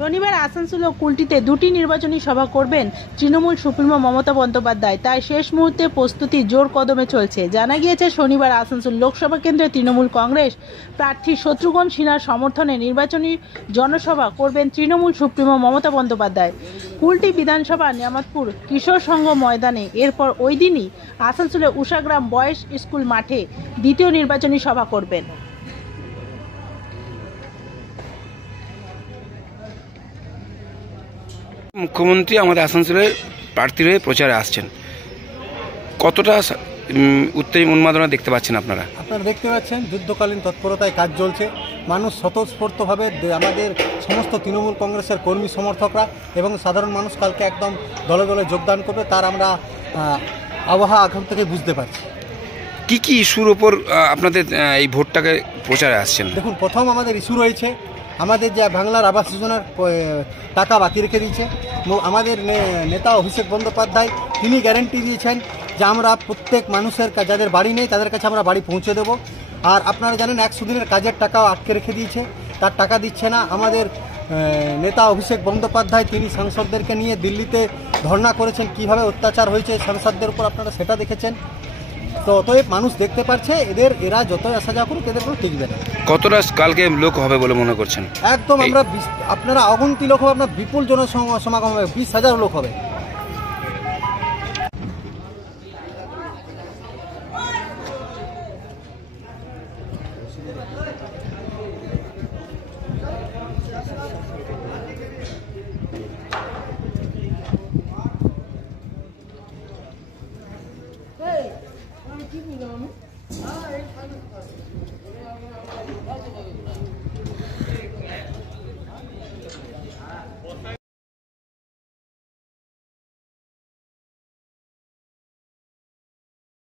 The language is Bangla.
শনিবার আসানসোল ও কুলটিতে দুটি নির্বাচনী সভা করবেন তৃণমূল সুপ্রিমো মমতা বন্দ্যোপাধ্যায়। তাই শেষ মুহূর্তে প্রস্তুতি জোর কদমে চলছে। জানা গিয়েছে, শনিবার আসানসোল লোকসভা কেন্দ্রে তৃণমূল কংগ্রেস প্রার্থী শত্রুঘ্ন সিনহার সমর্থনে নির্বাচনী জনসভা করবেন তৃণমূল সুপ্রিমো মমতা বন্দ্যোপাধ্যায়। কুলটি বিধানসভা নিয়ামতপুর কিশোর সংঘ ময়দানে, এরপর ওই দিনই আসানসোলে উষাগ্রাম বয়েজ স্কুল মাঠে দ্বিতীয় নির্বাচনী সভা করবেন। মুখ্যমন্ত্রী আমাদের আসানসোলের প্রার্থীর হয়ে প্রচারে আসছেন, কতটা উন্মাদনা দেখতে পাচ্ছেন আপনারা? আপনারা দেখতে পাচ্ছেন যুদ্ধকালীন তৎপরতায় কাজ চলছে। মানুষ স্বতঃস্ফূর্তভাবে আমাদের সমস্ত তৃণমূল কংগ্রেসের কর্মী সমর্থকরা এবং সাধারণ মানুষ কালকে একদম দলে দলে যোগদান করবে, তার আমরা আবহাওয়া এখন থেকে বুঝতে পারছি। কি কি ইস্যুর ওপর আপনাদের এই ভোটটাকে প্রচারে আসছেন? দেখুন, প্রথম আমাদের ইস্যু রয়েছে আমাদের যে বাংলার আবাস যোজনার টাকা বাকি রেখে দিয়েছে। আমাদের নেতা অভিষেক বন্দ্যোপাধ্যায় তিনি গ্যারেন্টি দিয়েছেন যে আমরা প্রত্যেক মানুষের যাদের বাড়ি নেই তাদের কাছে আমরা বাড়ি পৌঁছে দেব। আর আপনারা জানেন 100 দিনের কাজের টাকাও আটকে রেখে দিয়েছে, তার টাকা দিচ্ছে না। আমাদের নেতা অভিষেক বন্দ্যোপাধ্যায় তিনি সাংসদদেরকে নিয়ে দিল্লিতে ধর্ণা করেছেন, কিভাবে অত্যাচার হয়েছে সাংসদদের উপর, আপনারা সেটা দেখেছেন। তো অতএব মানুষ দেখতে পাচ্ছে এরা যতই আসা যাওয়া করুক এদের কোনো টিকবে না। কতটা কালকে লোক হবে বলে মনে করছেন? একদম আপনারা অগন্তি লোক হবে, আপনার বিপুল সমাগম হবে, 20,000 লোক হবে।